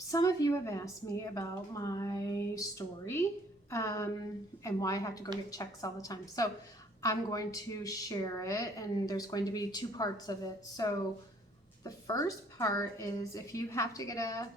Some of you have asked me about my story and why I have to go get checks all the time. So I'm going to share it, and there's going to be two parts of it. So the first part is if you have to get a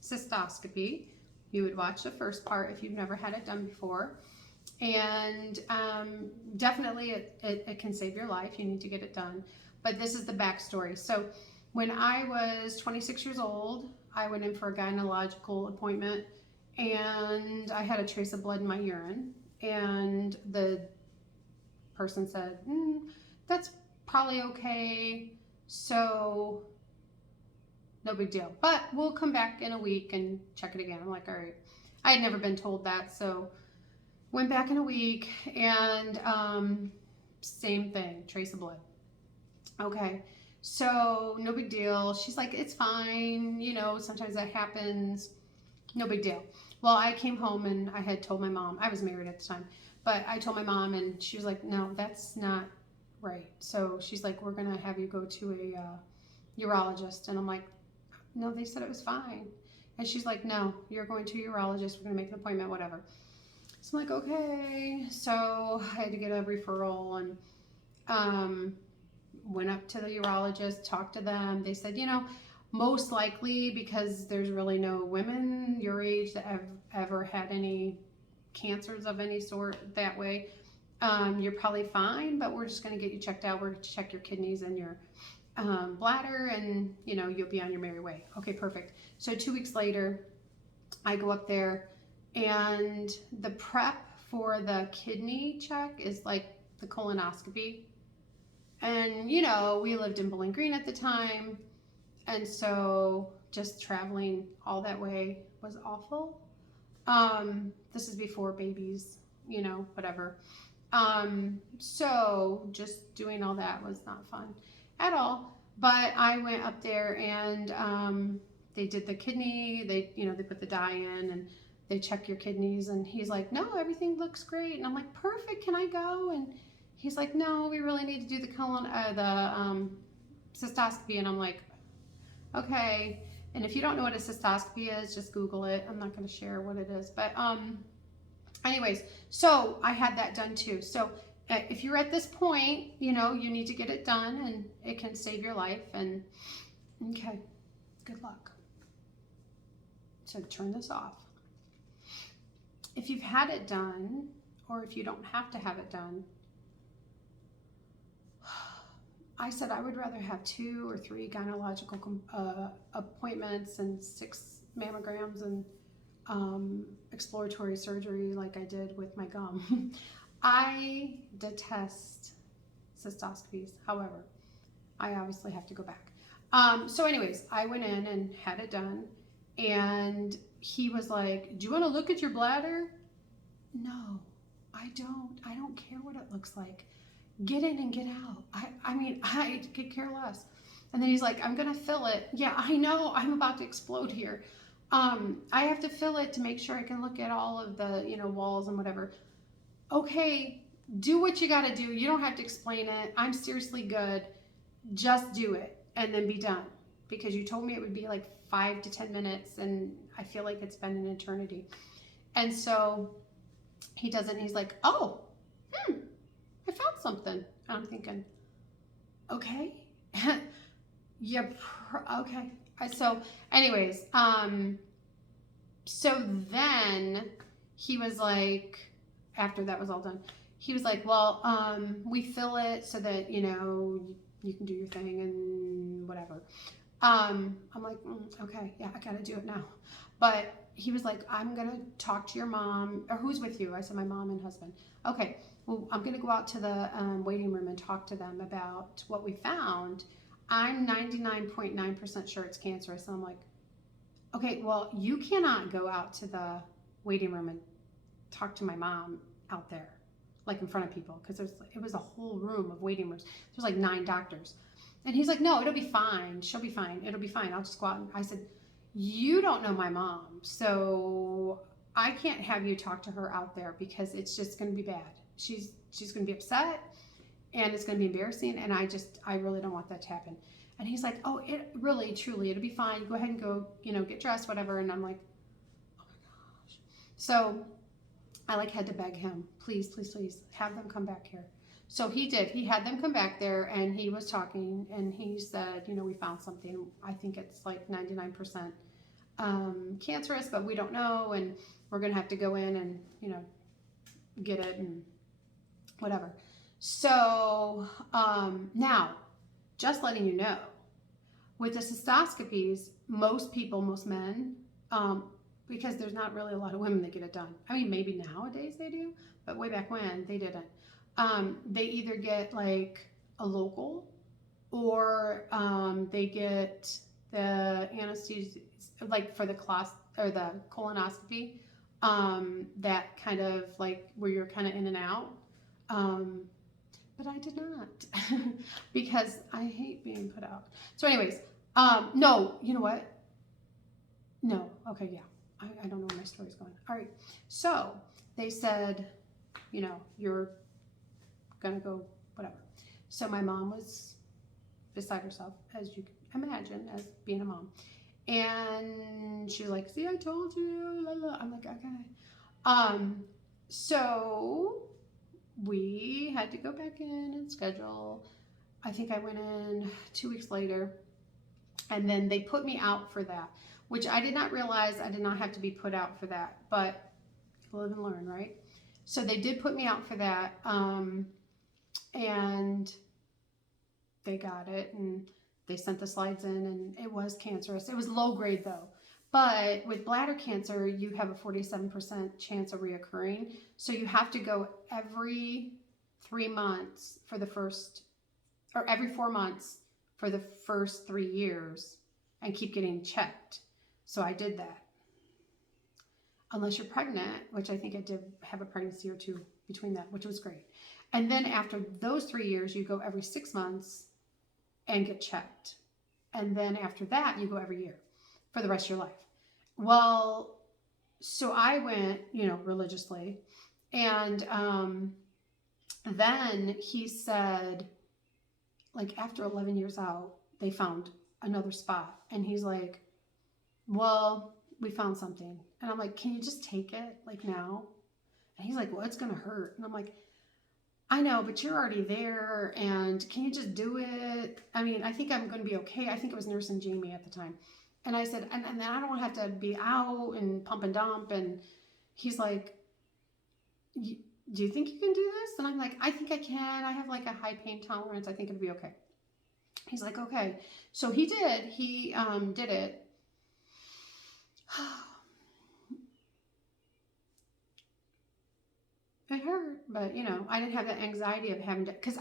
cystoscopy, you would watch the first part if you've never had it done before. And definitely it can save your life. You need to get it done. But this is the backstory. So when I was 26 years old, I went in for a gynecological appointment, and I had a trace of blood in my urine. And the person said, that's probably okay. So no big deal. But we'll come back in a week and check it again. I'm like, all right. I had never been told that. So went back in a week, and same thing, trace of blood. Okay, so no big deal. She's like, it's fine, sometimes that happens, no big deal. Well, I came home and I had told my mom, I was married at the time, but I told my mom, and she was like, no, that's not right. So she's like, we're gonna have you go to a urologist. And I'm like, no, they said it was fine. And she's like, no, you're going to a urologist, we're gonna make an appointment, whatever. So I'm like, okay. So I had to get a referral, and went up to the urologist, talked to them. They said, most likely, because there's really no women your age that have ever had any cancers of any sort that way, you're probably fine, but we're just going to get you checked out. We're going to check your kidneys and your bladder, and you'll be on your merry way. Okay, perfect. So 2 weeks later, I go up there, and the prep for the kidney check is like the colonoscopy. And, we lived in Bowling Green at the time. And so just traveling all that way was awful. This is before babies, whatever. So just doing all that was not fun at all. But I went up there, and they did the kidney. They put the dye in, and they check your kidneys. And he's like, no, everything looks great. And I'm like, perfect. Can I go? And he's like, no, we really need to do the cystoscopy. And I'm like, okay. And if you don't know what a cystoscopy is, just Google it. I'm not going to share what it is. But anyways, so I had that done too. So if you're at this point, you need to get it done, and it can save your life. And okay, good luck. So turn this off. If you've had it done, or if you don't have to have it done, I said I would rather have 2 or 3 gynecological appointments and 6 mammograms and exploratory surgery like I did with my gum. I detest cystoscopies. However, I obviously have to go back. So anyways, I went in and had it done, and he was like, do you want to look at your bladder? No, I don't. I don't care what it looks like. Get in and get out. I could care less. And then he's like, I'm gonna fill it. Yeah, I know, I'm about to explode here. I have to fill it to make sure I can look at all of the, walls and whatever. Okay, do what you gotta do. You don't have to explain it. I'm seriously good. Just do it and then be done. Because you told me it would be like 5 to 10 minutes, and I feel like it's been an eternity. And so he does it, and he's like, oh, I found something. And I'm thinking, okay. Okay. So anyways, so then he was like, after that was all done, he was like, well, we fill it so that, you can do your thing and whatever. I'm like, okay, yeah, I gotta do it now. But he was like, I'm gonna talk to your mom, or who's with you? I said, my mom and husband. Okay, well, I'm gonna go out to the waiting room and talk to them about what we found. I'm 99.9% sure it's cancerous. And I'm like, okay, well, you cannot go out to the waiting room and talk to my mom out there, like in front of people, because it was a whole room of waiting rooms. There's like 9 doctors. And he's like, no, it'll be fine. She'll be fine. It'll be fine. I'll just go out. And I said, you don't know my mom, so I can't have you talk to her out there, because it's just going to be bad. She's going to be upset, and it's going to be embarrassing, and I really don't want that to happen. And he's like, oh, it really, truly, it'll be fine. Go ahead and go, get dressed, whatever. And I'm like, oh my gosh. So I like had to beg him, please, please, please have them come back here. So he did. He had them come back there, and he was talking, and he said, we found something. I think it's like 99% cancerous, but we don't know, and we're going to have to go in and, get it and whatever. So now, just letting you know, with the cystoscopies, most people, most men, because there's not really a lot of women that get it done. I mean, maybe nowadays they do, but way back when they didn't. They either get like a local, or they get the anesthesia, like for the the colonoscopy, that kind of like where you're kind of in and out. But I did not because I hate being put out. So anyways, no, you know what? No, okay, yeah. I don't know where my story's going. All right, so they said, you're gonna go, whatever. So my mom was beside herself, as you can imagine, as being a mom. And she was like, see, I told you, la, la. I'm like, okay. So we had to go back in and schedule. I think I went in 2 weeks later, and then they put me out for that, which I did not realize I did not have to be put out for that, but live and learn, right? So they did put me out for that, and they got it, and they sent the slides in, and it was cancerous. It was low grade though. But with bladder cancer, you have a 47% chance of reoccurring. So you have to go every 3 months for the first, or every 4 months for the first 3 years, and keep getting checked. So I did that. Unless you're pregnant, which I think I did have a pregnancy or 2 between that, which was great. And then after those 3 years, you go every 6 months and get checked. And then after that, you go every year for the rest of your life. Well, so I went, religiously. And then he said, like after 11 years out, they found another spot. And he's like, well, we found something. And I'm like, can you just take it like now? And he's like, well, it's going to hurt. And I'm like, I know, but you're already there, and can you just do it? I mean, I think I'm going to be okay. I think it was nursing Jamie at the time. And I said, and then I don't have to be out and pump and dump. And he's like, do you think you can do this? And I'm like, I think I can. I have like a high pain tolerance. I think it'll be okay. He's like, okay. So he did. He did it. It hurt, but I didn't have that anxiety of having to, because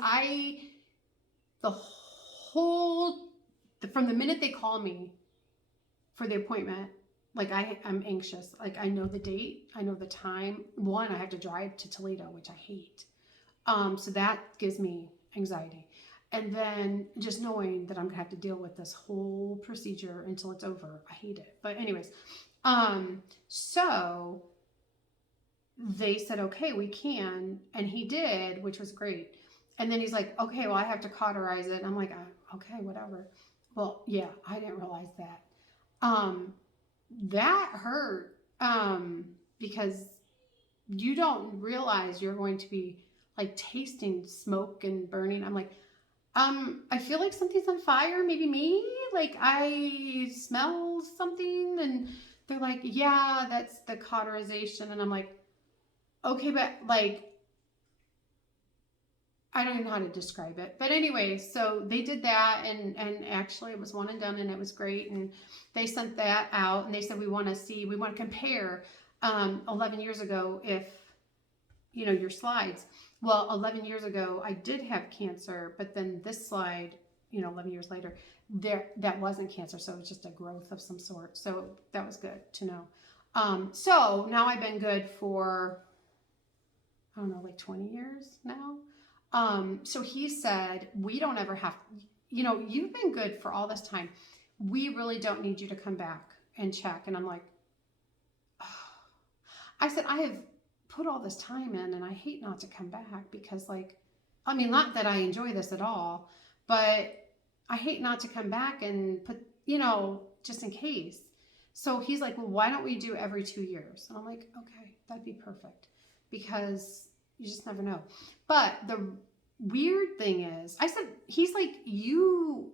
from the minute they call me for the appointment, like I'm anxious. Like I know the date, I know the time. One, I have to drive to Toledo, which I hate. So that gives me anxiety. And then just knowing that I'm gonna have to deal with this whole procedure until it's over, I hate it. But anyways, so they said, okay, we can. And he did, which was great. And then he's like, okay, well, I have to cauterize it. And I'm like, okay, whatever. Well, yeah, I didn't realize that. That hurt, because you don't realize you're going to be like tasting smoke and burning. I'm like, I feel like something's on fire, maybe me, like I smell something. And they're like, yeah, that's the cauterization. And I'm like, okay, but like, I don't even know how to describe it. But anyway, so they did that, and actually it was one and done, and it was great. And they sent that out, and they said, we want to compare 11 years ago if, your slides. Well, 11 years ago, I did have cancer, but then this slide, 11 years later, that wasn't cancer. So it was just a growth of some sort. So that was good to know. So now I've been good for, I don't know, like 20 years now. So he said, we don't ever have, you've been good for all this time. We really don't need you to come back and check. And I'm like, oh. I said, I have put all this time in, and I hate not to come back because not that I enjoy this at all, but I hate not to come back and put, just in case. So he's like, well, why don't we do every 2 years? And I'm like, okay, that'd be perfect, because you just never know. But the weird thing is, he's like, you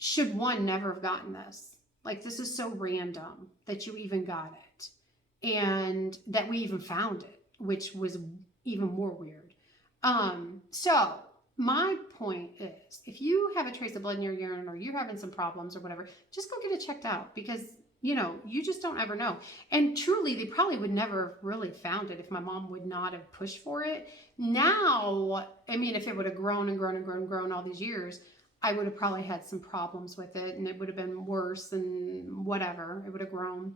should never have gotten this. Like, this is so random that you even got it, and that we even found it, which was even more weird. So my point is, if you have a trace of blood in your urine, or you're having some problems or whatever, just go get it checked out, because you just don't ever know. And truly, they probably would never have really found it if my mom would not have pushed for it. Now, I mean, if it would have grown and grown and grown and grown all these years, I would have probably had some problems with it, and it would have been worse and whatever. It would have grown.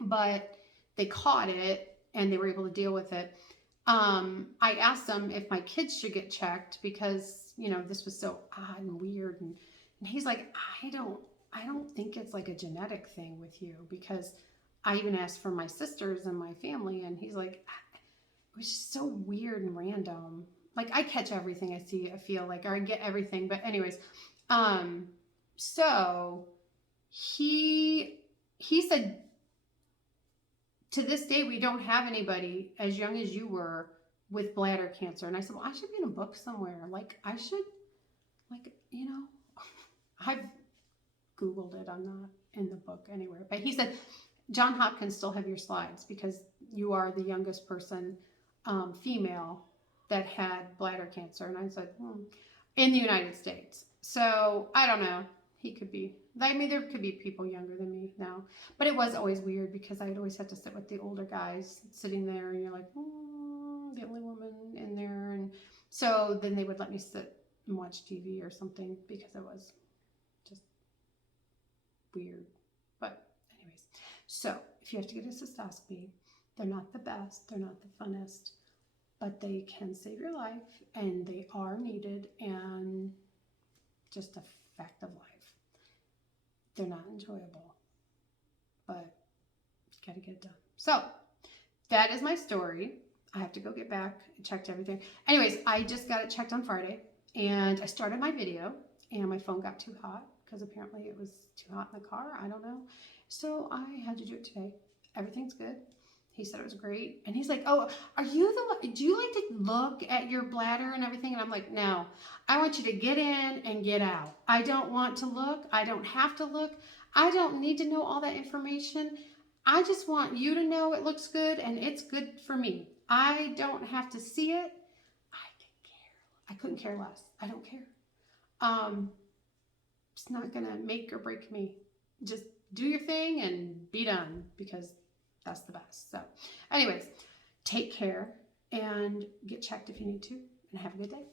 But they caught it, and they were able to deal with it. I asked them if my kids should get checked, because, this was so odd and weird. And he's like, I don't think it's like a genetic thing with you, because I even asked for my sisters and my family, and he's like, it was just so weird and random. Like, I catch everything I see, I feel like, or I get everything. But anyways, so he said, to this day, we don't have anybody as young as you were with bladder cancer. And I said, well, I should be in a book somewhere. Like, I should, I've Googled it. I'm not in the book anywhere. But he said, John Hopkins still have your slides, because you are the youngest person, female, that had bladder cancer. And I said, in the United States. So I don't know. He could be. I mean, there could be people younger than me now. But it was always weird, because I'd always have to sit with the older guys sitting there, and you're like, the only woman in there. And so then they would let me sit and watch TV or something, because it was just weird. But anyways, so if you have to get a cystoscopy, they're not the best, they're not the funnest, but they can save your life, and they are needed, and just a fact of life. They're not enjoyable, but you gotta get it done. So that is my story. I have to go get back and check everything. Anyways, I just got it checked on Friday, and I started my video, and my phone got too hot, because apparently it was too hot in the car. I don't know. So I had to do it today. Everything's good. He said it was great. And he's like, oh, do you like to look at your bladder and everything? And I'm like, no, I want you to get in and get out. I don't want to look. I don't have to look. I don't need to know all that information. I just want you to know it looks good, and it's good for me. I don't have to see it. I couldn't care less. I don't care. It's not going to make or break me. Just do your thing and be done, because that's the best. So anyways, take care and get checked if you need to, and have a good day.